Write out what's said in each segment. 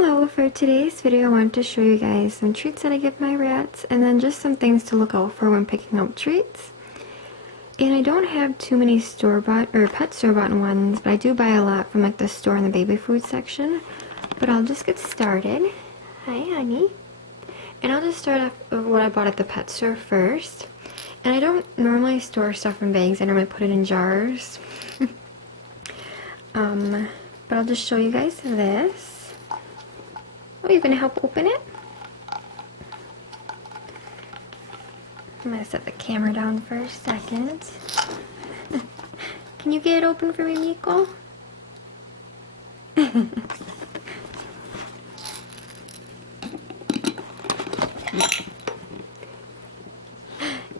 Hello, for today's video I wanted to show you guys some treats that I give my rats and then just some things to look out for when picking out treats. And I don't have too many store-bought or pet store-bought ones, but I do buy a lot from like the store in the baby food section. But I'll just get started. Hi honey. And I'll just start off with what I bought at the pet store first. And I don't normally store stuff in bags, I normally put it in jars. But I'll just show you guys this. Oh, you're going to help open it? I'm going to set the camera down for a second. Can you get it open for me, Miko? And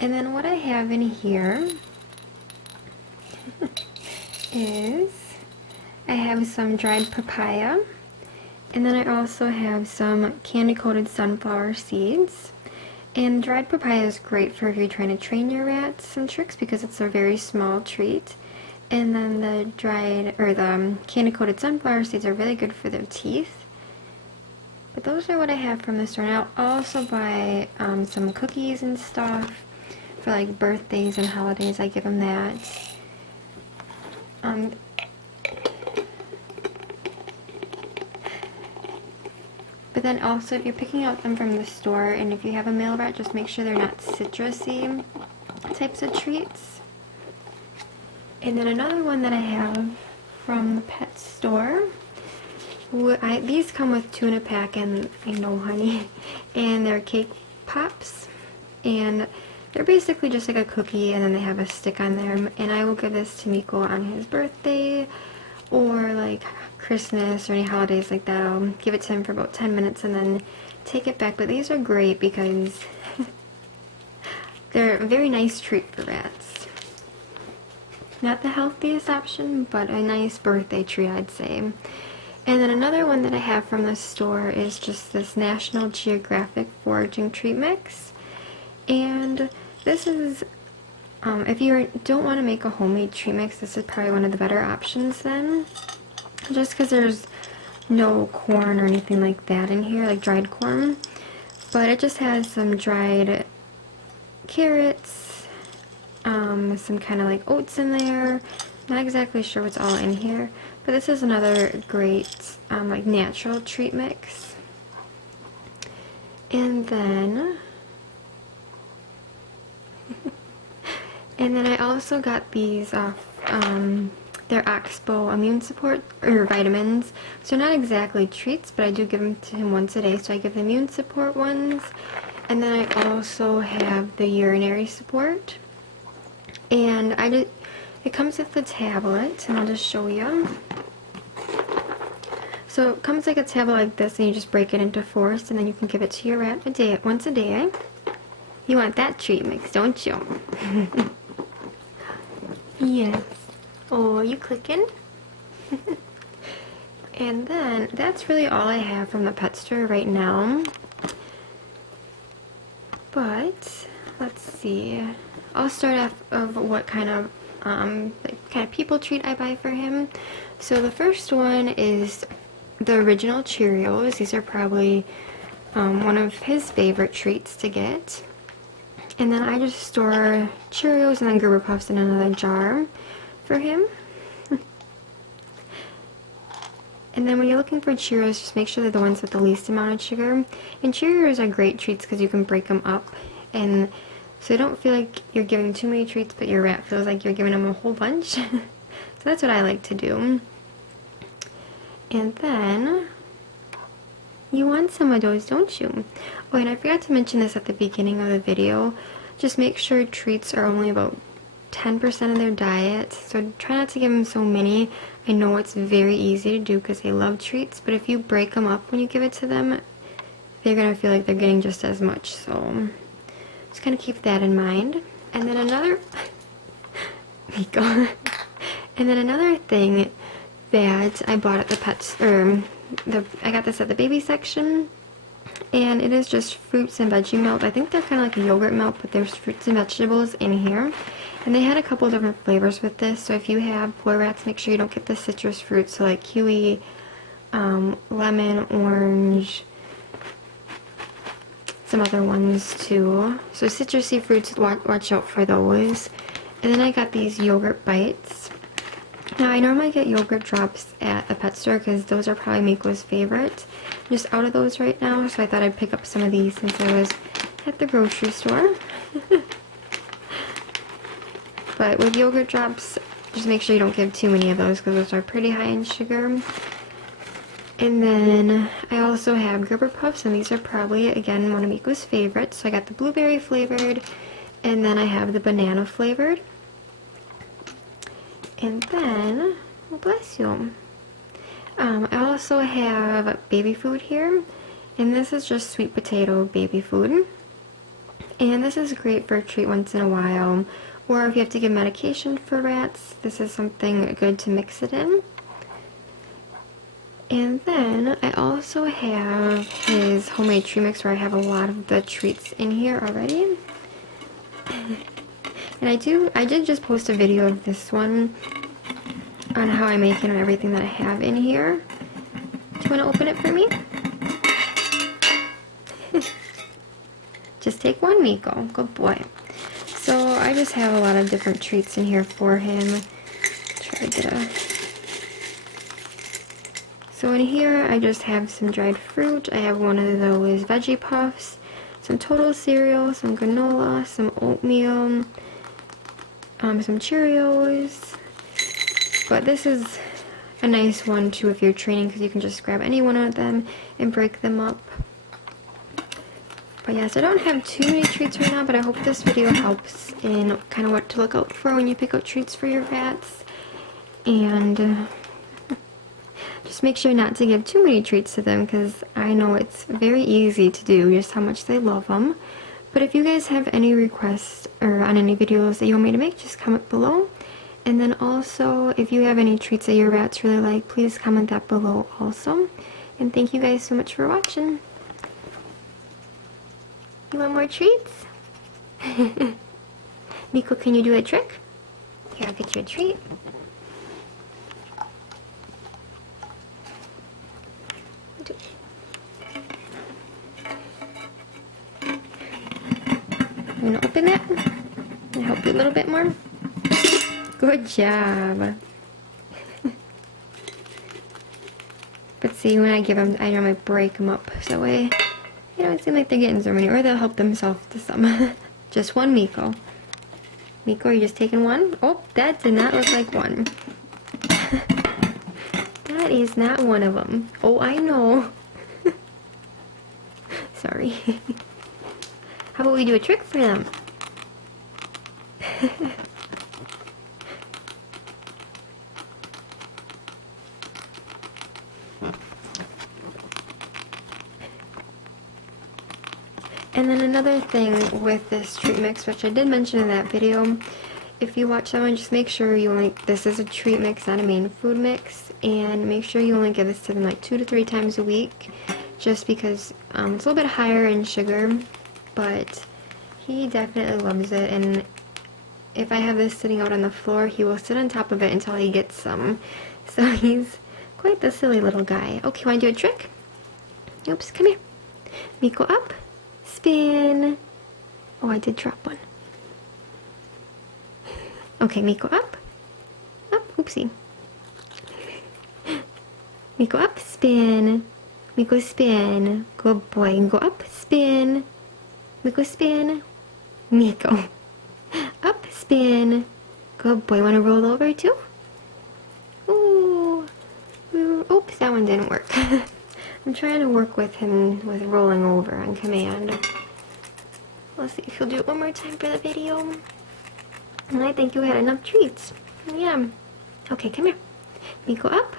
then what I have in here is I have some dried papaya. And then I also have some candy-coated sunflower seeds. And dried papaya is great for if you're trying to train your rats some tricks because it's a very small treat. And then the the candy-coated sunflower seeds are really good for their teeth. But those are what I have from the store. And I'll also buy some cookies and stuff for like birthdays and holidays. I give them that. But then also, if you're picking out them from the store, and if you have a male rat, just make sure they're not citrusy types of treats. And then another one that I have from the pet store, these come with 2 in a pack, and I know honey, and they're cake pops, and they're basically just like a cookie, and then they have a stick on there, and I will give this to Miko on his birthday, or like Christmas or any holidays like that. I'll give it to him for about 10 minutes and then take it back. But these are great because they're a very nice treat for rats. Not the healthiest option, but a nice birthday treat, I'd say. And then another one that I have from the store is just this National Geographic Foraging treat mix. And this is, if you don't want to make a homemade treat mix, this is probably one of the better options then. Just because there's no corn or anything like that in here, like dried corn. But it just has some dried carrots, some kind of like oats in there. Not exactly sure what's all in here. But this is another great like natural treat mix. And then I also got these off they're Oxbow immune support or vitamins. So not exactly treats, but I do give them to him once a day. So I give the immune support ones, and then I also have the urinary support. And it comes with the tablet, and I'll just show you. So it comes like a tablet like this, and you just break it into 4s, and then you can give it to your rat once a day. You want that treat mix, don't you? Yes. Oh, you clicking? And then that's really all I have from the pet store right now. But let's see. I'll start off of what kind of people treat I buy for him. So the first one is the original Cheerios. These are probably one of his favorite treats to get. And then I just store Cheerios and then Gerber Puffs in another jar for him. And then when you're looking for Cheerios, just make sure they're the ones with the least amount of sugar. And Cheerios are great treats because you can break them up, and so you don't feel like you're giving too many treats, but your rat feels like you're giving them a whole bunch. So that's what I like to do. And then you want some of those, don't you? Oh, and I forgot to mention this at the beginning of the video. Just make sure treats are only about 10% of their diet, so try not to give them so many. I know it's very easy to do because they love treats, but if you break them up when you give it to them, they're going to feel like they're getting just as much, so just kind of keep that in mind. And then another and then another thing that I bought at the pets, I got this at the baby section, and it is just fruits and veggie milk. I think they're kind of like a yogurt milk, but there's fruits and vegetables in here. And they had a couple different flavors with this, so if you have boy rats, make sure you don't get the citrus fruits, so like kiwi, lemon, orange, some other ones too. So citrusy fruits, watch out for those. And then I got these yogurt bites. Now I normally get yogurt drops at the pet store because those are probably Miko's favorite. I'm just out of those right now, so I thought I'd pick up some of these since I was at the grocery store. But with yogurt drops, just make sure you don't give too many of those because those are pretty high in sugar. And then I also have Gerber Puffs, and these are probably, again, one of Miko's favorites. So I got the blueberry flavored, and then I have the banana flavored. And then, oh, bless you. I also have baby food here, and this is just sweet potato baby food. And this is great for a treat once in a while, or if you have to give medication for rats, this is something good to mix it in. And then I also have his homemade treat mix where I have a lot of the treats in here already. And I did just post a video of this one on how I make it and everything that I have in here. Do you want to open it for me? Just take one, Miko. Good boy. So I just have a lot of different treats in here for him. Try to get a... So in here I just have some dried fruit. I have one of those veggie puffs, some total cereal, some granola, some oatmeal, some Cheerios. But this is a nice one too if you're training because you can just grab any one of them and break them up. But yes, I don't have too many treats right now, but I hope this video helps in kind of what to look out for when you pick out treats for your rats. And just make sure not to give too many treats to them because I know it's very easy to do, just how much they love them. But if you guys have any requests or on any videos that you want me to make, just comment below. And then also, if you have any treats that your rats really like, please comment that below also. And thank you guys so much for watching. You want more treats? Miko, can you do a trick? Here, I'll get you a treat. You want to open that? Can I help you a little bit more? Good job. But see, when I give them, I normally break them up so way they don't seem like they're getting so many, or they'll help themselves to some. Just one, Miko. Miko, are you just taking one? Oh, that did not look like one. That is not one of them. Oh, I know. Sorry. How about we do a trick for them? And then another thing with this treat mix, which I did mention in that video, if you watch that one, just make sure you only, this is a treat mix, not a main food mix, and make sure you only give this to them like 2 to 3 times a week, just because it's a little bit higher in sugar, but he definitely loves it. And if I have this sitting out on the floor, he will sit on top of it until he gets some. So he's quite the silly little guy. Okay, want to do a trick? Oops, come here. Miko, up. Spin. Oh, I did drop one. Okay, Miko, up. Up. Oopsie. Miko, up. Spin. Miko, spin. Good boy. Go up. Spin. Miko, spin. Miko. Up. Spin. Good boy. Want to roll over too? Ooh. Oops, that one didn't work. I'm trying to work with him with rolling over on command. Let's see if he'll do it one more time for the video. And I think you had enough treats. Yeah. Okay, come here. Miko, up.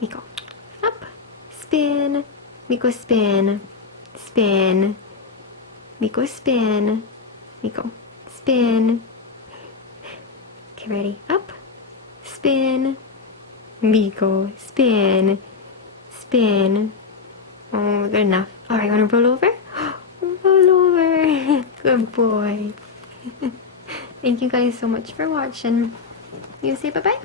Miko, up. Spin. Miko, spin. Spin. Miko, spin. Miko, spin. Okay, ready? Up. Spin. Miko, spin. Spin. Oh, good enough. Alright, wanna roll over? Roll over. Good boy. Thank you guys so much for watching. You say bye-bye?